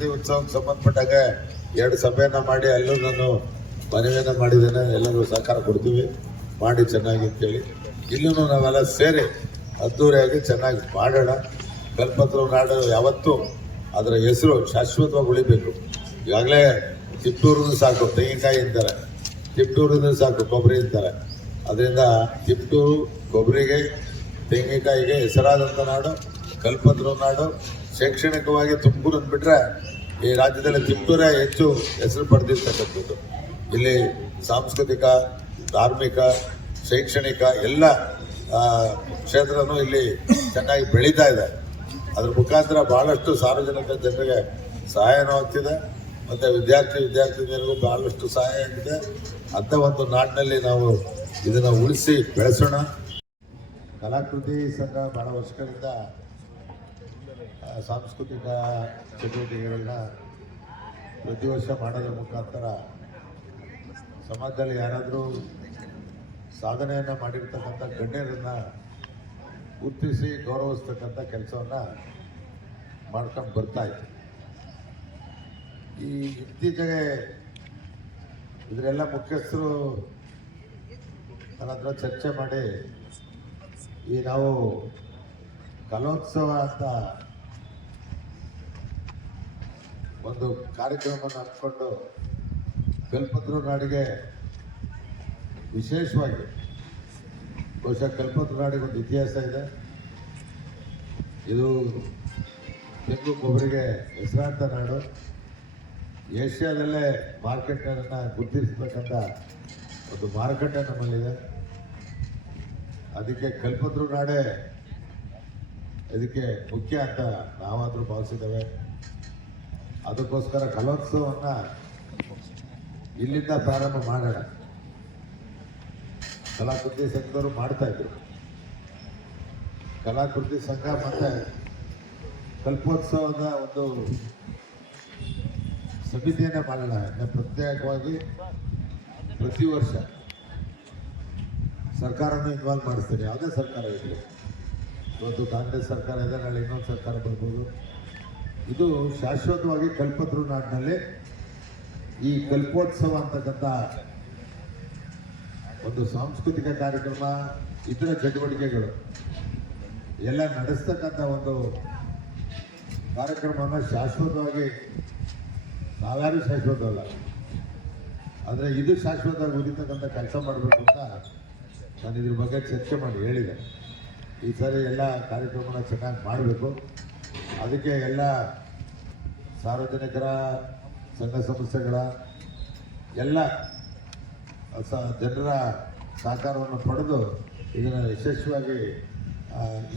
ಕಲಾಕೃತಿ ಉತ್ಸವಕ್ಕೆ ಸಂಬಂಧಪಟ್ಟಾಗ ಎರಡು ಸಭೆಯನ್ನ ಮಾಡಿ ಅಲ್ಲೂ ನಾನು ಮನವಿಯನ್ನ ಮಾಡಿದ್ದೇನೆ. ಎಲ್ಲರೂ ಸಹಕಾರ ಕೊಡ್ತೀವಿ. ಮಾಡಿ ಚೆನ್ನಾಗಿ ಅಂತೇಳಿ. ಇಲ್ಲೂ ನಾವೆಲ್ಲ ಸೇರಿ ಅದ್ದೂರಿಯಾಗಿ ಚೆನ್ನಾಗಿ ಮಾಡೋಣ. ಕಲ್ಪತ್ರ ನಾಡು ಯಾವತ್ತೂ ಅದರ ಹೆಸರು ಶಾಶ್ವತವಾಗಿ ಉಳಿಬೇಕು. ಈಗಾಗಲೇ ತಿಪ್ಟೂರು ಸಾಕು, ತೆಂಗಿನಕಾಯಿ ಅಂತಾರೆ. ತಿಪ್ಟೂರಿಂದ ಸಾಕು, ಕೊಬ್ಬರಿ ಅಂತಾರೆ. ಅದರಿಂದ ತಿಪ್ಟೂರು, ಕೊಬ್ಬರಿಗೆ, ತೆಂಗಿನಕಾಯಿಗೆ ಹೆಸರಾದಂಥ ನಾಡು ಕಲ್ಪತರು ನಾಡು ಶೈಕ್ಷಣಿಕವಾಗಿ ತುಮಕೂರು ಅಂದ್ಬಿಟ್ರೆ ಈ ರಾಜ್ಯದಲ್ಲಿ ತುಮಕೂರೇ ಹೆಚ್ಚು ಹೆಸರು ಪಡೆದಿರ್ತಕ್ಕಂಥದ್ದು. ಇಲ್ಲಿ ಸಾಂಸ್ಕೃತಿಕ, ಧಾರ್ಮಿಕ, ಶೈಕ್ಷಣಿಕ ಎಲ್ಲ ಕ್ಷೇತ್ರನೂ ಇಲ್ಲಿ ಚೆನ್ನಾಗಿ ಬೆಳೀತಾ ಇದೆ. ಅದ್ರ ಮುಖಾಂತರ ಬಹಳಷ್ಟು ಸಾರ್ವಜನಿಕ ಜನರಿಗೆ ಸಹಾಯನೂ ಆಗ್ತಿದೆ. ಮತ್ತು ವಿದ್ಯಾರ್ಥಿ, ವಿದ್ಯಾರ್ಥಿನಿಯರಿಗೂ ಬಹಳಷ್ಟು ಸಹಾಯ ಆಗಿದೆ. ಅಂಥ ಒಂದು ನಾಡಿನಲ್ಲಿ ನಾವು ಇದನ್ನು ಉಳಿಸಿ ಬೆಳೆಸೋಣ. ಕಲಾಕೃತಿ ಸಂಘ ಬಹಳ ವರ್ಷಗಳಿಂದ ಸಾಂಸ್ಕೃತಿಕ ಚಟುವಟಿಕೆಗಳನ್ನ ಪ್ರತಿ ವರ್ಷ ಮಾಡೋದ್ರ ಮುಖಾಂತರ ಸಮಾಜದಲ್ಲಿ ಯಾರಾದರೂ ಸಾಧನೆಯನ್ನು ಮಾಡಿರ್ತಕ್ಕಂಥ ಗಣ್ಯರನ್ನ ಗುರುತಿಸಿ ಗೌರವಿಸ್ತಕ್ಕಂಥ ಕೆಲಸವನ್ನ ಮಾಡ್ಕೊಂಡು ಬರ್ತಾ ಇತ್ತು ಈ ಇತ್ತೀಚೆಗೆ ಇದರೆಲ್ಲ ಮುಖ್ಯಸ್ಥರು ನನ್ನ ಹತ್ರ ಚರ್ಚೆ ಮಾಡಿ ಈ ನಾವು ಕಲೋತ್ಸವ ಅಂತ ಒಂದು ಕಾರ್ಯಕ್ರಮವನ್ನು ಹಮ್ಮಿಕೊಂಡು ಕಲ್ಪತ್ರು ನಾಡಿಗೆ ವಿಶೇಷವಾಗಿ ಬಹುಶಃ ಕಲ್ಪತ್ರು ನಾಡಿಗೆ ಒಂದು ಇತಿಹಾಸ ಇದೆ. ಇದು ತೆಂಗು ಕೊಬ್ಬರಿಗೆ ಹೆಸರಾಂತ ನಾಡು. ಏಷ್ಯಾದಲ್ಲೇ ಮಾರ್ಕೆಟ್ನ ಗುರುತಿಸಬೇಕಂತ ಒಂದು ಮಾರುಕಟ್ಟೆ ನಮ್ಮಲ್ಲಿದೆ. ಅದಕ್ಕೆ ಕಲ್ಪತ್ರು ನಾಡೇ ಇದಕ್ಕೆ ಮುಖ್ಯ ಅಂತ ನಾವಾದರೂ ಭಾವಿಸಿದ್ದೇವೆ. ಅದಕ್ಕೋಸ್ಕರ ಕಲೋತ್ಸವನ್ನ ಇಲ್ಲಿಂದ ಪ್ರಾರಂಭ ಮಾಡೋಣ. ಕಲಾಕೃತಿ ಸಂಘದವರು ಮಾಡ್ತಾ ಇದ್ರು. ಕಲಾಕೃತಿ ಸಂಘ ಮತ್ತೆ ಕಲ್ಪೋತ್ಸವದ ಒಂದು ಸಮಿತಿಯನ್ನೇ ಮಾಡೋಣ. ಪ್ರತ್ಯೇಕವಾಗಿ ಪ್ರತಿ ವರ್ಷ ಸರ್ಕಾರನೂ ಇನ್ವಾಲ್ವ್ ಮಾಡಿಸ್ತಾರೆ ಯಾವುದೇ ಸರ್ಕಾರ ಇರಲಿ. ಇವತ್ತು ಕಾಂಗ್ರೆಸ್ ಸರ್ಕಾರ ಇದೆ, ನಾಳೆ ಇನ್ನೊಂದು ಸರ್ಕಾರ ಬರ್ಬೋದು. ಇದು ಶಾಶ್ವತವಾಗಿ ಕಲ್ಪತರು ನಾಡಿನಲ್ಲಿ ಈ ಕಲ್ಪೋತ್ಸವ ಅಂತಕ್ಕಂಥ ಒಂದು ಸಾಂಸ್ಕೃತಿಕ ಕಾರ್ಯಕ್ರಮ, ಇತರ ಚಟುವಟಿಕೆಗಳು ಎಲ್ಲ ನಡೆಸ್ತಕ್ಕಂಥ ಒಂದು ಕಾರ್ಯಕ್ರಮನ ಶಾಶ್ವತವಾಗಿ ನಾವ್ಯಾರು ಶಾಶ್ವತವಲ್ಲ ಆದರೆ ಇದು ಶಾಶ್ವತವಾಗಿ ಉಳಿತಕ್ಕಂಥ ಕೆಲಸ ಮಾಡಬೇಕು ಅಂತ ನಾನು ಇದ್ರ ಬಗ್ಗೆ ಚರ್ಚೆ ಮಾಡಿ ಹೇಳಿದೆ. ಈ ಸಾರಿ ಎಲ್ಲ ಕಾರ್ಯಕ್ರಮನ ಚೆನ್ನಾಗಿ ಮಾಡಬೇಕು. ಅದಕ್ಕೆ ಎಲ್ಲ ಸಾರ್ವಜನಿಕರ, ಸಂಘ ಸಂಸ್ಥೆಗಳ ಎಲ್ಲ ಸ, ಜನರ ಸಹಕಾರವನ್ನು ಪಡೆದು ಇದನ್ನು ಯಶಸ್ವಿಯಾಗಿ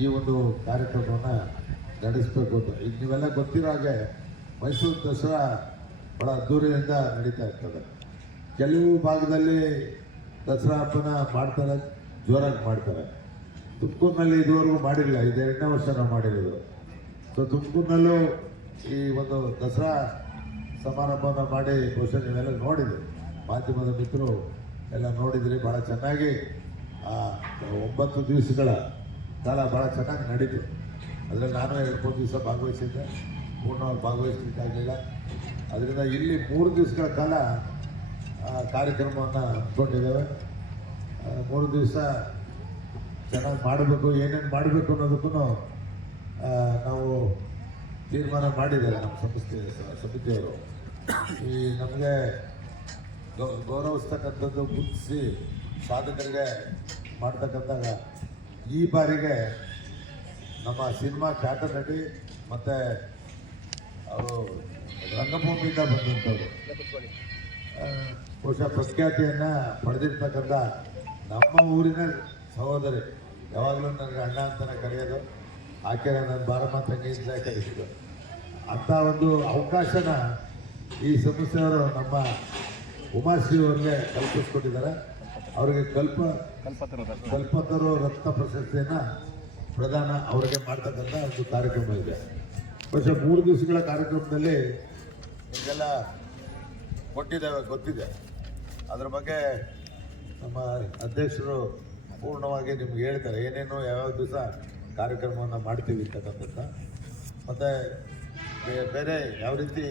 ಈ ಒಂದು ಕಾರ್ಯಕ್ರಮವನ್ನು ನಡೆಸಬೇಕು ಅಂತ. ಈಗ ನೀವೆಲ್ಲ ಗೊತ್ತಿರೋ ಹಾಗೆ ಮೈಸೂರು ದಸರಾ ಬಹಳ ಅದ್ದೂರಿಯಿಂದ ನಡೀತಾ ಇರ್ತದೆ. ಕೆಲವು ಭಾಗದಲ್ಲಿ ದಸರಾ ಹಬ್ಬನ ಮಾಡ್ತಾರೆ, ಜೋರಾಗಿ ಮಾಡ್ತಾರೆ. ತುಮಕೂರಿನಲ್ಲಿ ಇದುವರೆಗೂ ಮಾಡಿಲ್ಲ, ಇದು ಎರಡನೇ ವರ್ಷ ನಾವು ಮಾಡಿರೋದು. ಸೊ ತುಮಕೂರಿನಲ್ಲೂ ಈ ಒಂದು ದಸರಾ ಸಮಾರಂಭವನ್ನು ಮಾಡಿ ಬಹುಶಃ ನೀವೆಲ್ಲ ನೋಡಿದ್ರಿ ಮಾಧ್ಯಮದ ಮಿತ್ರರು ಎಲ್ಲ ನೋಡಿದ್ರಿ ಭಾಳ ಚೆನ್ನಾಗಿ ಒಂಬತ್ತು ದಿವಸಗಳ ಕಾಲ ಭಾಳ ಚೆನ್ನಾಗಿ ನಡೀತು. ಅದರಲ್ಲಿ ನಾನು ಎರಡು ಮೂರು ದಿವಸ ಭಾಗವಹಿಸಿದ್ದೆ. ಪೂರ್ಣವಾಗಿ ಭಾಗವಹಿಸಲಿಕ್ಕಾಗಲಿಲ್ಲ. ಅದರಿಂದ ಇಲ್ಲಿ ಮೂರು ದಿವಸಗಳ ಕಾಲ ಕಾರ್ಯಕ್ರಮವನ್ನು ಹಮ್ಮಿಕೊಂಡಿದ್ದೇವೆ ಮೂರು ದಿವಸ ಚೆನ್ನಾಗಿ ಮಾಡಬೇಕು, ಏನೇನು ಮಾಡಬೇಕು ಅನ್ನೋದಕ್ಕೂ ನಾವು ತೀರ್ಮಾನ ಮಾಡಿದ್ದಾರೆ ನಮ್ಮ ಸಂಸ್ಥೆ, ಸಮಿತಿಯವರು. ಈ ನಮಗೆ ಗೌರವಿಸ್ತಕ್ಕಂಥದ್ದು ಗುರುತಿಸಿ ಸಾಧಕರಿಗೆ ಮಾಡ್ತಕ್ಕಂಥ ಈ ಬಾರಿಗೆ ನಮ್ಮ ಸಿನಿಮಾ ಖ್ಯಾತ ನಟಿ ಮತ್ತು ಅವರು ರಂಗಭೂಮಿಯಿಂದ ಬಂದಂಥವ್ರು ಬಹುಶಃ ಪ್ರಖ್ಯಾತಿಯನ್ನು ಪಡೆದಿರ್ತಕ್ಕಂಥ ನಮ್ಮ ಊರಿನ ಸಹೋದರಿ, ಯಾವಾಗಲೂ ನನಗೆ ಅಣ್ಣ ಅಂತಲೇ ಕರೆಯೋದು. ಆಕೆ ನನ್ನ ಬಾರಮ್ಮ ತಂಗಿಯಿಂದಲೇ ಕರೆಸಿದ್ದು. ಅಂಥ ಒಂದು ಅವಕಾಶನ ಈ ಸಂಸ್ಥೆಯವರು ನಮ್ಮ ಉಮಾಶ್ರೀ ಅವರಿಗೆ ಕಲ್ಪಿಸ್ಕೊಟ್ಟಿದ್ದಾರೆ. ಅವರಿಗೆ ಕಲ್ಪ ಕಲ್ಪತರು ರತ್ನ ಪ್ರಶಸ್ತಿಯನ್ನು ಪ್ರದಾನ ಅವರಿಗೆ ಮಾಡ್ತಕ್ಕಂಥ ಒಂದು ಕಾರ್ಯಕ್ರಮ ಇದೆ. ವರ್ಷ ಮೂರು ದಿವಸಗಳ ಕಾರ್ಯಕ್ರಮದಲ್ಲಿ ನಿಮಗೆಲ್ಲ ಕೊಟ್ಟಿದ್ದೇವೆ, ಗೊತ್ತಿದೆ. ಅದ್ರ ಬಗ್ಗೆ ನಮ್ಮ ಅಧ್ಯಕ್ಷರು ಪೂರ್ಣವಾಗಿ ನಿಮ್ಗೆ ಹೇಳ್ತಾರೆ. ಏನೇನು, ಯಾವ್ಯಾವ ದಿವಸ ಕಾರ್ಯಕ್ರಮವನ್ನು ಮಾಡ್ತೀವಿ ಅಂತಕ್ಕಂಥದ್ದು ಮತ್ತು ಬೇರೆ ಯಾವ ರೀತಿ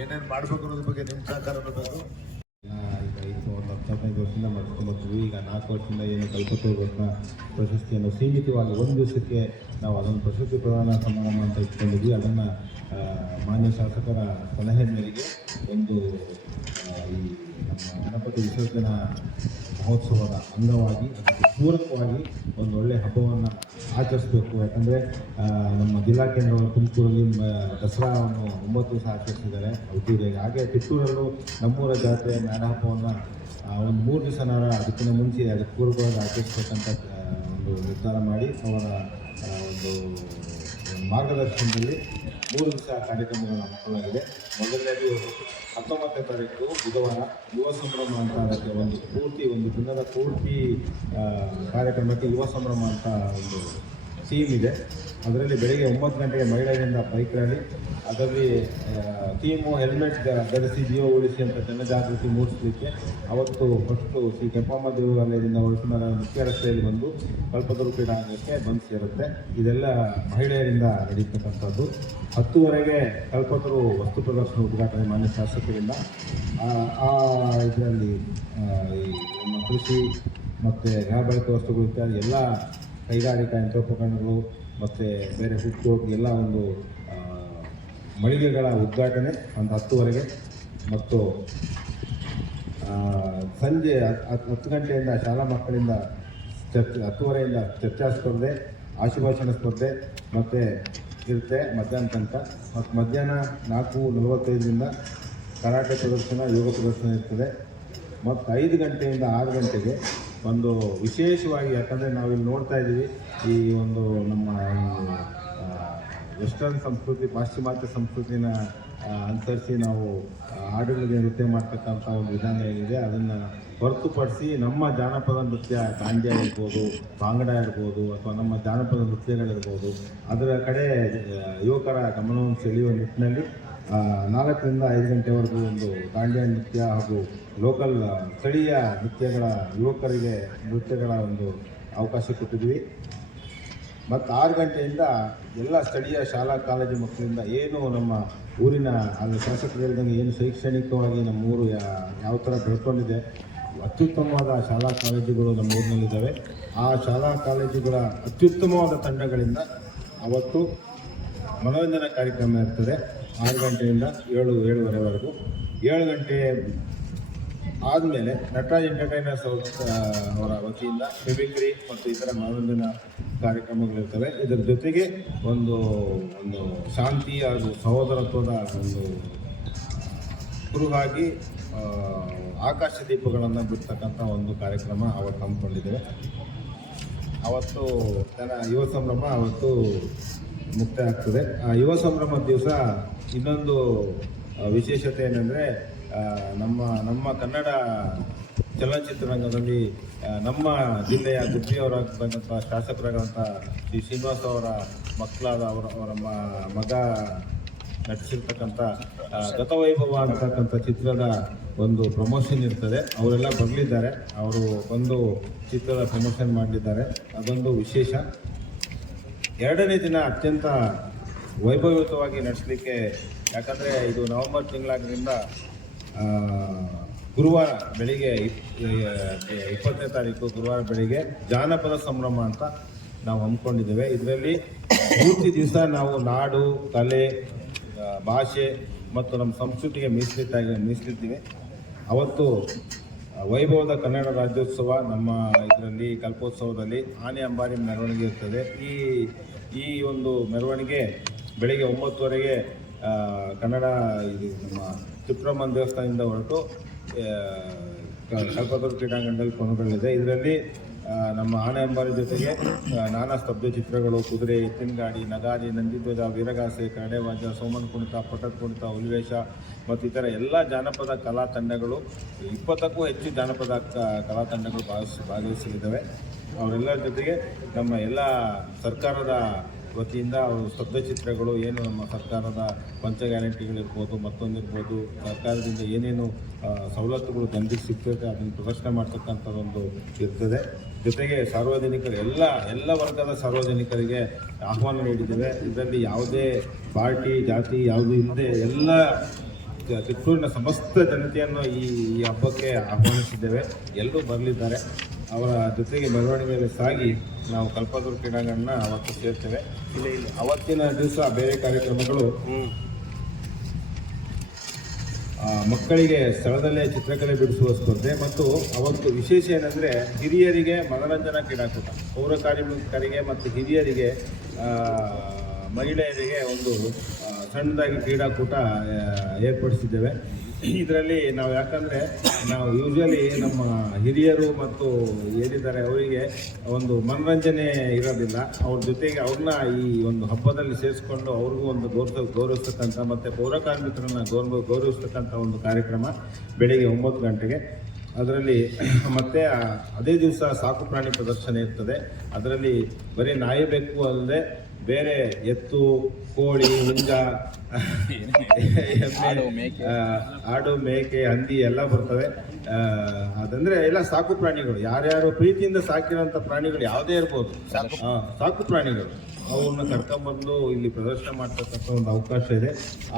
ಏನೇನು ಮಾಡಬೇಕು ಅನ್ನೋದ್ರ ಬಗ್ಗೆ ನಿಮ್ಮ ಸಹಕಾರ ಬೇಕು ಈಗ ಐದು ಒಂದು ಹತ್ತೈದು ವರ್ಷದಿಂದ ಮಾಡಿಸ್ಕೊಂಡ್ಬರ್ತೀವಿ ಈಗ ನಾಲ್ಕು ವರ್ಷದಿಂದ ಏನು ಕಲ್ಪತರು ರತ್ನ ಪ್ರಶಸ್ತಿಯನ್ನು ಸೀಮಿತವಾಗಿ ಒಂದು ದಿವಸಕ್ಕೆ ನಾವು ಅದನ್ನು ಪ್ರಶಸ್ತಿ ಪ್ರದಾನ ಸಮಾರಂಭ ಅಂತ ಇಟ್ಕೊಂಡಿದ್ವಿ ಅದನ್ನು ಮಾನ್ಯ ಶಾಸಕರ ಸಲಹೆ ಮೇರೆಗೆ ಒಂದು ಈ ನಮ್ಮ ಗಣಪತಿ ವಿಸರ್ಜನಾ ಮಹೋತ್ಸವದ ಅಂಗವಾಗಿ, ಅದಕ್ಕೆ ಪೂರಕವಾಗಿ ಒಂದು ಒಳ್ಳೆಯ ಹಬ್ಬವನ್ನು ಆಚರಿಸಬೇಕು. ಯಾಕಂದರೆ ನಮ್ಮ ಜಿಲ್ಲಾ ಕೇಂದ್ರ ತುಮಕೂರಲ್ಲಿ ದಸರಾವನ್ನು ಒಂಬತ್ತು ದಿವಸ ಆಚರಿಸಿದ್ದಾರೆ. ಅದ್ದೂರಿಯಾಗಿ ಹಾಗೆ ಕಿತ್ತೂರಲ್ಲೂ ನಮ್ಮೂರ ಜಾತ್ರೆ ಮೇಳ ಹಬ್ಬವನ್ನು ಒಂದು ಮೂರು ದಿವಸನಾರ ಅದಕ್ಕಿಂತ ಮುಂಚೆ ಅದಕ್ಕೆ ಪೂರ್ವವಾಗಿ ಆಚರಿಸ್ಬೇಕಂತ ಒಂದು ನಿರ್ಧಾರ ಮಾಡಿ ಅವರ ಒಂದು ಮಾರ್ಗದರ್ಶನದಲ್ಲಿ ಮೂರು ದಿವಸ ಕಾರ್ಯಕ್ರಮಗಳನ್ನು ಹಮ್ಮಿಕೊಳ್ಳಲಾಗಿದೆ. ಮೊದಲನೇದು ಹತ್ತೊಂಬತ್ತನೇ ತಾರೀಕು, ಬುಧವಾರ ಯುವ ಸಂಭ್ರಮ ಅಂತ ಅದಕ್ಕೆ ಒಂದು ಪೂರ್ತಿ ಒಂದು ದಿನದ ಪೂರ್ತಿ ಕಾರ್ಯಕ್ರಮಕ್ಕೆ ಯುವ ಸಂಭ್ರಮ ಅಂತ ಒಂದು ಥೀಮ್ ಇದೆ. ಅದರಲ್ಲಿ ಬೆಳಿಗ್ಗೆ ಒಂಬತ್ತು ಗಂಟೆಗೆ ಮಹಿಳೆಯರಿಂದ ಬೈಕ್ ರ್ಯಾಲಿ ಅದರಲ್ಲಿ ಥೀಮು ಹೆಲ್ಮೆಟ್ ಧರಿಸಿ ಜೀವ ಉಳಿಸಿ ಅಂತ ಜನಜಾಗೃತಿ ಮೂಡಿಸಲಿಕ್ಕೆ ಅವತ್ತು ಫಸ್ಟು ಶ್ರೀ ಕೆಂಪಮ್ಮ ದೇವಾಲಯದಿಂದ ಹೊರಟುಮರ ಮುಖ್ಯ ರಸ್ತೆಯಲ್ಲಿ ಬಂದು ಕಲ್ಪತರು ಕ್ರೀಡಾಂಗಣಕ್ಕೆ ಬಂದು ಸೇರುತ್ತೆ. ಇದೆಲ್ಲ ಮಹಿಳೆಯರಿಂದ ನಡೀತಕ್ಕಂಥದ್ದು. ಹತ್ತುವರೆಗೆ ಕಲ್ಪತರು ವಸ್ತು ಪ್ರದರ್ಶನ ಉದ್ಘಾಟನೆ ಮಾನ್ಯ ಶಾಸಕರಿಂದ. ಆ- ಆ ಇದರಲ್ಲಿ ಈ ನಮ್ಮ ಕೃಷಿ ಮತ್ತು ಗೃಹ ಬಳಕೆ ವಸ್ತುಗಳು ಇತ್ಯಾದಿ ಎಲ್ಲ ಕೈಗಾರಿಕಾ ಯಂತ್ರೋಪಕರಣಗಳು ಮತ್ತು ಬೇರೆ ಸುತ್ತೋಗಿ ಎಲ್ಲ ಒಂದು ಮಳಿಗೆಗಳ ಉದ್ಘಾಟನೆ ಒಂದು ಹತ್ತುವರೆಗೆ ಮತ್ತು ಸಂಜೆ ಹತ್ತು ಹತ್- ಹತ್ತು ಗಂಟೆಯಿಂದ ಶಾಲಾ ಮಕ್ಕಳಿಂದ ಚರ್ಚೆ, ಹತ್ತುವರೆಯಿಂದ ಚರ್ಚಾ ಸ್ಪರ್ಧೆ ಆಶುಭಾಷಣ ಸ್ಪರ್ಧೆ ಮತ್ತು ಇರುತ್ತೆ ಮಧ್ಯಾಹ್ನ ತನಕ. ಮತ್ತು ಮಧ್ಯಾಹ್ನ ನಾಲ್ಕು ನಲವತ್ತೈದರಿಂದ ಕರಾಟೆ ಪ್ರದರ್ಶನ, ಯೋಗ ಪ್ರದರ್ಶನ ಇರ್ತದೆ. ಮತ್ತು ಐದು ಗಂಟೆಯಿಂದ ಆರು ಗಂಟೆಗೆ ಒಂದು ವಿಶೇಷವಾಗಿ ಯಾಕಂದರೆ ನಾವಿಲ್ಲಿ ನೋಡ್ತಾ ಇದ್ದೀವಿ ಈ ಒಂದು ನಮ್ಮ ವೆಸ್ಟರ್ನ್ ಸಂಸ್ಕೃತಿ, ಪಾಶ್ಚಿಮಾತ್ಯ ಸಂಸ್ಕೃತಿನ ಅನುಸರಿಸಿ ನಾವು ಹಾಡುಗಳಿಗೆ ನೃತ್ಯ ಮಾಡ್ತಕ್ಕಂಥ ಒಂದು ವಿಧಾನ ಏನಿದೆ, ಅದನ್ನು ಹೊರತುಪಡಿಸಿ ನಮ್ಮ ಜಾನಪದ ನೃತ್ಯ ದಾಂಡ್ಯ ಇರ್ಬೋದು ಬಾಂಗಡ ಇರ್ಬೋದು, ಅಥವಾ ನಮ್ಮ ಜಾನಪದ ನೃತ್ಯಗಳಿರ್ಬೋದು, ಅದರ ಕಡೆ ಯುವಕರ ಗಮನವನ್ನು ಸೆಳೆಯುವ ನಿಟ್ಟಿನಲ್ಲಿ ನಾಲ್ಕರಿಂದ ಐದು ಗಂಟೆವರೆಗೂ ಒಂದು ದಾಂಡಿಯ ನೃತ್ಯ ಹಾಗೂ ಲೋಕಲ್ ಸ್ಥಳೀಯ ನೃತ್ಯಗಳ ಯುವಕರಿಗೆ ನೃತ್ಯಗಳ ಒಂದು ಅವಕಾಶ ಕೊಟ್ಟಿದ್ವಿ ಮತ್ತು ಆರು ಗಂಟೆಯಿಂದ ಎಲ್ಲ ಸ್ಥಳೀಯ ಶಾಲಾ, ಕಾಲೇಜು ಮಕ್ಕಳಿಂದ ಏನು ನಮ್ಮ ಊರಿನ ಅಲ್ಲಿ ಶಾಸಕರು ಏನು ಶೈಕ್ಷಣಿಕವಾಗಿ ನಮ್ಮ ಊರು ಯಾವ ಥರ ಬೆಳ್ಕೊಂಡಿದೆ, ಅತ್ಯುತ್ತಮವಾದ ಶಾಲಾ, ಕಾಲೇಜುಗಳು ನಮ್ಮ ಊರಿನಲ್ಲಿದ್ದಾವೆ. ಆ ಶಾಲಾ, ಕಾಲೇಜುಗಳ ಅತ್ಯುತ್ತಮವಾದ ತಂಡಗಳಿಂದ ಅವತ್ತು ಮನೋರಂಜನಾ ಕಾರ್ಯಕ್ರಮ ಇರ್ತದೆ. ಆರು ಗಂಟೆಯಿಂದ ಏಳು, ಏಳುವರೆವರೆಗೂ. ಏಳು ಗಂಟೆ ಆದಮೇಲೆ ನಟರಾಜ್ ಎಂಟರ್ಟೈನರ್ಸ್ ಅವ್ರ ವತಿಯಿಂದ ಮಿಮಿಕ್ರಿ ಮತ್ತು ಇತರ ಮನೋರಂಜನಾ ಕಾರ್ಯಕ್ರಮಗಳಿರ್ತವೆ. ಇದರ ಜೊತೆಗೆ ಒಂದು ಒಂದು ಶಾಂತಿ ಹಾಗೂ ಸಹೋದರತ್ವದ ಒಂದು ಕುರುಹಾಗಿ ಆಕಾಶ ದೀಪಗಳನ್ನು ಬಿಡ್ತಕ್ಕಂಥ ಒಂದು ಕಾರ್ಯಕ್ರಮ ಅವತ್ತು ಹಮ್ಮಿಕೊಂಡಿದ್ದೇವೆ. ಅವತ್ತು ಜನ ಯುವ ಸಂಭ್ರಮ, ಅವತ್ತು ಮುಕ್ತಾಯ ಆಗ್ತದೆ. ಯುವ ಸಂಭ್ರಮದ ದಿವಸ ಇನ್ನೊಂದು ವಿಶೇಷತೆ ಏನಂದರೆ ನಮ್ಮ ನಮ್ಮ ಕನ್ನಡ ಚಲನಚಿತ್ರರಂಗದಲ್ಲಿ ನಮ್ಮ ಜಿಲ್ಲೆಯ ಗುಬ್ಬಿಯವರಾಗತಕ್ಕಂಥ ಶಾಸಕರಾದಂಥ ಶ್ರೀ ಶ್ರೀನಿವಾಸ್ ಅವರ ಮಕ್ಕಳಾದ ಅವರ ಅವರ ಮಗ ನಟಿಸಿರ್ತಕ್ಕಂಥ ಗತವೈಭವ ಅಂತಕ್ಕಂಥ ಚಿತ್ರದ ಒಂದು ಪ್ರಮೋಷನ್ ಇರ್ತದೆ. ಅವರೆಲ್ಲ ಬರಲಿದ್ದಾರೆ. ಅವರು ಬಂದು ಚಿತ್ರದ ಪ್ರಮೋಷನ್ ಮಾಡಲಿದ್ದಾರೆ. ಅದೊಂದು ವಿಶೇಷ. ಎರಡನೇ ದಿನ ಅತ್ಯಂತ ವೈಭವಯುತವಾಗಿ ನಡೆಸಲಿಕ್ಕೆ, ಯಾಕಂದರೆ ಇದು ನವೆಂಬರ್ ತಿಂಗಳಾದ್ರಿಂದ ಗುರುವಾರ ಬೆಳಿಗ್ಗೆ ಇಪ್- ಇಪ್ಪತ್ತನೇ ತಾರೀಕು ಗುರುವಾರ ಬೆಳಿಗ್ಗೆ ಜಾನಪದ ಸಂಭ್ರಮ ಅಂತ ನಾವು ಹಮ್ಮಿಕೊಂಡಿದ್ದೇವೆ. ಇದರಲ್ಲಿ ಪೂರ್ತಿ ದಿವಸ ನಾವು ನಾಡು, ಕಲೆ ಭಾಷೆ ಮತ್ತು ನಮ್ಮ ಸಂಸ್ಕೃತಿಗೆ ಮೀಸಲಿಟ್ಟಾಗಿ ಮೀಸಲಿದ್ದೀವಿ ಅವತ್ತು ವೈಭವದ ಕನ್ನಡ ರಾಜ್ಯೋತ್ಸವ ನಮ್ಮ ಇದರಲ್ಲಿ ಕಲ್ಪೋತ್ಸವದಲ್ಲಿ ಆನೆ ಅಂಬಾರಿ ಮೆರವಣಿಗೆ ಇರ್ತದೆ. ಈ ಈ ಒಂದು ಮೆರವಣಿಗೆ ಬೆಳಿಗ್ಗೆ ಒಂಬತ್ತುವರೆಗೆ ಕನ್ನಡ ಇದು ನಮ್ಮ ಸುಬ್ರಹ್ಮಣ್ಯ ದೇವಸ್ಥಾನದಿಂದ ಹೊರಟು ಕಲ್ಪತರು ಕ್ರೀಡಾಂಗಣದಲ್ಲಿ ಕೊನೆಗೊಳ್ಳಲಿದೆ. ಇದರಲ್ಲಿ ನಮ್ಮ ಆನೆ ಅಂಬಾರಿ ಜೊತೆಗೆ ನಾನಾ ಸ್ತಬ್ಧ ಚಿತ್ರಗಳು, ಕುದುರೆ ಎತ್ತಿನ ಗಾಡಿ ನಗಾರಿ ನಂದಿಧ್ವಜ, ವೀರಗಾಸೆ ಕರಡೆವಾಜ ಸೋಮನ್ ಕುಣಿತ ಪಟದ ಕುಣಿತ, ಹುಲಿವೇಷ ಮತ್ತು ಇತರ ಎಲ್ಲ ಜಾನಪದ ಕಲಾ ತಂಡಗಳು, ಇಪ್ಪತ್ತಕ್ಕೂ ಹೆಚ್ಚು ಜಾನಪದ ಕಲಾ ತಂಡಗಳು ಭಾಗವಹಿಸಿ ಭಾಗವಹಿಸಲಿದ್ದಾವೆ. ಅವರೆಲ್ಲರ ಜೊತೆಗೆ ನಮ್ಮ ಎಲ್ಲ ಸರ್ಕಾರದ ವತಿಯಿಂದ ಅವರು ಸ್ತಬ್ಧ ಚಿತ್ರಗಳು, ಏನು ನಮ್ಮ ಸರ್ಕಾರದ ಪಂಚ ಗ್ಯಾರಂಟಿಗಳಿರ್ಬೋದು, ಮತ್ತೊಂದಿರ್ಬೋದು, ಸರ್ಕಾರದಿಂದ ಏನೇನು ಸವಲತ್ತುಗಳು ಜನರಿಗೆ ಸಿಗ್ತದೆ ಅದನ್ನು ಪ್ರದರ್ಶನ ಮಾಡ್ತಕ್ಕಂಥದ್ದೊಂದು ಇರ್ತದೆ. ಜೊತೆಗೆ ಸಾರ್ವಜನಿಕರು, ಎಲ್ಲ ಎಲ್ಲ ವರ್ಗದ ಸಾರ್ವಜನಿಕರಿಗೆ ಆಹ್ವಾನ ನೀಡಿದ್ದೇವೆ. ಇದರಲ್ಲಿ ಯಾವುದೇ ಪಾರ್ಟಿ, ಜಾತಿ, ಯಾವುದೂ ಇಲ್ಲದೆ ಎಲ್ಲ ಚಿತ್ತೂರಿನ ಸಮಸ್ತ ಜನತೆಯನ್ನು ಈ ಈ ಹಬ್ಬಕ್ಕೆ ಆಹ್ವಾನಿಸಿದ್ದೇವೆ. ಎಲ್ಲರೂ ಬರಲಿದ್ದಾರೆ. ಅವರ ಜೊತೆಗೆ ಮೆರವಣಿಗೆಯಲ್ಲಿ ಸಾಗಿ ನಾವು ಕಲ್ಪದುರ್ ಕ್ರೀಡಾಂಗಣ ಅವತ್ತು ಸೇರ್ತೇವೆ. ಇಲ್ಲಿ ಅವತ್ತಿನ ದಿವಸ ಬೇರೆ ಕಾರ್ಯಕ್ರಮಗಳು. ಮಕ್ಕಳಿಗೆ ಸ್ಥಳದಲ್ಲೇ ಚಿತ್ರಕಲೆ ಬಿಡಿಸುವ ಸ್ಪರ್ಧೆ ಮತ್ತು ಅವತ್ತು ವಿಶೇಷ ಏನಂದರೆ ಹಿರಿಯರಿಗೆ ಮನರಂಜನಾ ಕ್ರೀಡಾಕೂಟ. ಪೌರ ಕಾರ್ಮಿಕರಿಗೆ ಮತ್ತು ಹಿರಿಯರಿಗೆ ಮಹಿಳೆಯರಿಗೆ ಒಂದು ಸಣ್ಣದಾಗಿ ಕ್ರೀಡಾಕೂಟ ಏರ್ಪಡಿಸಿದ್ದೇವೆ. ಇದರಲ್ಲಿ ನಾವು ಯಾಕಂದರೆ, ನಾವು ಯೂಶ್ವಲಿ ನಮ್ಮ ಹಿರಿಯರು ಮತ್ತು ಏನಿದ್ದಾರೆ ಅವರಿಗೆ ಒಂದು ಮನರಂಜನೆ ಇರೋದಿಲ್ಲ. ಅವ್ರ ಜೊತೆಗೆ ಅವ್ರನ್ನ ಈ ಒಂದು ಹಬ್ಬದಲ್ಲಿ ಸೇರಿಸ್ಕೊಂಡು ಅವ್ರಿಗೂ ಒಂದು ಗೌರವ, ಗೌರವಿಸ್ತಕ್ಕಂಥ ಮತ್ತು ಪೌರ ಕಾರ್ಮಿಕರನ್ನ ಗೌರವ, ಗೌರವಿಸ್ತಕ್ಕಂಥ ಒಂದು ಕಾರ್ಯಕ್ರಮ ಬೆಳಿಗ್ಗೆ ಒಂಬತ್ತು ಗಂಟೆಗೆ. ಅದರಲ್ಲಿ ಮತ್ತೆ ಅದೇ ದಿವಸ ಸಾಕು ಪ್ರಾಣಿ ಪ್ರದರ್ಶನ ಇರ್ತದೆ. ಅದರಲ್ಲಿ ಬರೀ ನಾಯಿ ಬೇಕು ಅಲ್ಲದೆ ಬೇರೆ ಎತ್ತು ಕೋಳಿ ಹುಂಜ ಎಮ್ಮೆ, ಆಡು ಮೇಕೆ. ಹಂದಿ ಎಲ್ಲ ಬರ್ತವೆ. ಅದಂದ್ರೆ ಎಲ್ಲ ಸಾಕು ಪ್ರಾಣಿಗಳು. ಯಾರ್ಯಾರು ಪ್ರೀತಿಯಿಂದ ಸಾಕಿರೋಂಥ ಪ್ರಾಣಿಗಳು ಯಾವುದೇ ಇರ್ಬೋದು. ಸಾಕು. ಪ್ರಾಣಿಗಳು. ಅವನ್ನ ಕರ್ಕೊಂಡ್ಬಂದು ಇಲ್ಲಿ ಪ್ರದರ್ಶನ ಮಾಡ್ತಕ್ಕಂಥ ಒಂದು ಅವಕಾಶ ಇದೆ.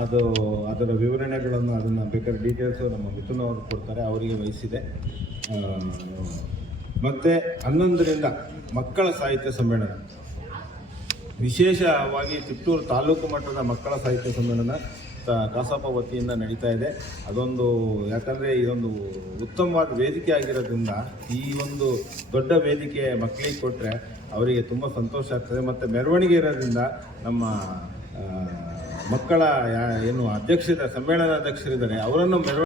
ಅದು ಅದರ ವಿವರಣೆಗಳನ್ನು ಅದನ್ನು ಬೇಕಾದ್ರೆ ಡೀಟೇಲ್ಸು ನಮ್ಮ ಮಿಥುನ್ ಅವರು ಕೊಡ್ತಾರೆ ಅವರಿಗೆ ವಹಿಸಿದೆ. ಮತ್ತೆ ಹನ್ನೊಂದರಿಂದ ಮಕ್ಕಳ ಸಾಹಿತ್ಯ ಸಮ್ಮೇಳನ. ವಿಶೇಷವಾಗಿ ತಿಪ್ಟೂರು ತಾಲೂಕು ಮಟ್ಟದ ಮಕ್ಕಳ ಸಾಹಿತ್ಯ ಸಮ್ಮೇಳನ ಕಸಾಪ ವತಿಯಿಂದ ನಡೀತಾ ಇದೆ. ಅದೊಂದು ಯಾಕಂದರೆ ಇದೊಂದು ಉತ್ತಮವಾದ ವೇದಿಕೆ ಆಗಿರೋದ್ರಿಂದ ಈ ಒಂದು ದೊಡ್ಡ ವೇದಿಕೆ ಮಕ್ಕಳಿಗೆ ಕೊಟ್ಟರೆ ಅವರಿಗೆ ತುಂಬ ಸಂತೋಷ ಆಗ್ತದೆ. ಮತ್ತು ಮೆರವಣಿಗೆ ಇರೋದ್ರಿಂದ ನಮ್ಮ ಮಕ್ಕಳ ಏನು ಅಧ್ಯಕ್ಷರ ಸಮ್ಮೇಳನ ಅಧ್ಯಕ್ಷರಿದ್ದಾರೆ ಅವರನ್ನು ಮೆರವಣಿಗೆ